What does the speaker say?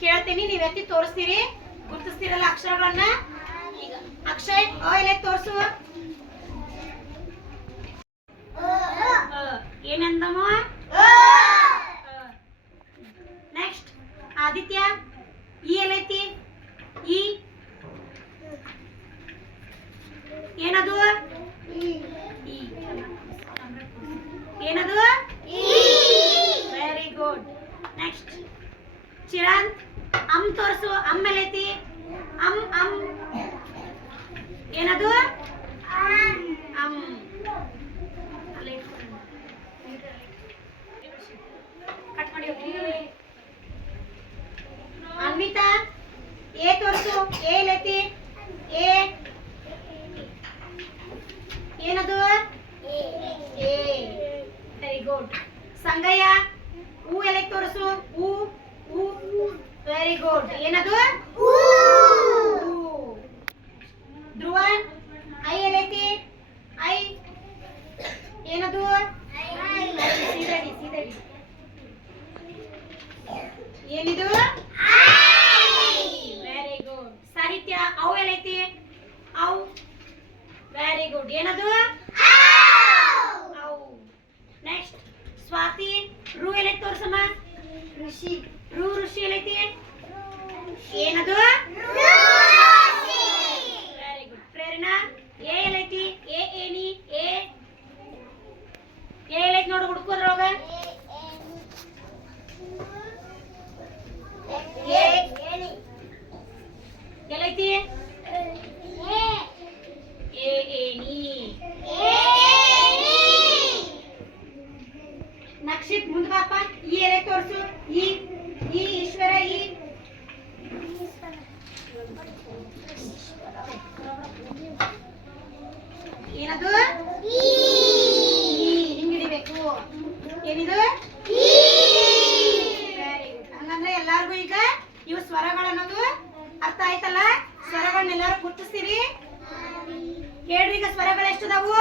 ಕೇಳ್ತೀನಿ. ನೀವ್ ಎತ್ತಿ ತೋರಿಸ್ತೀರಿ. ಗುರ್ತಿಸ್ತೀರಲ್ಲ ಅಕ್ಷರಗಳನ್ನ? ಅಕ್ಷಯ್, ಅ ಎಲೆ ತೋರ್ಸು. ಏನಂದಮ್ಮ? ನೆಕ್ಸ್ಟ್ ಆದಿತ್ಯ, ಈ ಎಲ್ಲೈತಿ? ಈ. ಏನದು? ಏನದು ವೆರಿ ಗುಡ್ ನೆಕ್ಸ್ಟ್ ಚಿರಂತ್ ಅಮ್ ತೋರ್ಸು ಎಲ್ಲೈತಿ ಅಮ್ ಅಮ್. ಏನದು? ಅಮ್. ಅನ್ವಿತಾ ಏ ತೋರ್ಸು ಏ ಎ ಏನದು ಎ ವೆರಿ ಗುಡ್ ಸಂಗಯ್ಯ ಹೂ ಎಲೆ ತೋರಿಸು ಹೂ ಹೂ ವೆರಿ ಗುಡ್. ಏನದು. ಧ್ರುವ? ಐ ಎಲ್ಲೈತಿ ಐ. ಏನದು? ಸೀದಡಿ ಸೀದಡಿ. ಏನಿದು? ವೆರಿ ಗುಡ್ ಸಾಹಿತ್ಯ ಅವು ಎಲ್ಲೈತಿ ಅವು. ವೆರಿ ಗುಡ್ ಏನದು? ಅವು. ನೆಕ್ಸ್ಟ್ ಸ್ವಾತಿ ರು ಏನೈತಿ ತೋರ್ಸಮ್ಮ? ಋಷಿ. ರು ಋಷಿ ಎಲ್ಲೈತಿ ಏನದು? ವೆರಿ ಪ್ರೇರಣಾ? ಎ ಎ ಎ ಎಲ್ಲೈತಿ ನೋಡು ಹುಡುಕೋದ್ರೊಳಗ ಎಲ್ಲೈತಿ ಎ ನಕ್ಷಿತ್ ಮುಂದ್ ಬಾಪ, ಈ ಎಲೆ ಈಶ್ವರ, ಈ ಇವು ಸ್ವರಗಳನ್ನೋದು ಅರ್ಥ ಆಯ್ತಲ್ಲ? ಸ್ವರಗಳನ್ನೆಲ್ಲರೂ ಗುರ್ತಿಸ್ತೀರಿ? ಕೇಳ್ರಿ ಈಗ ಸ್ವರಗಳು ನಾವು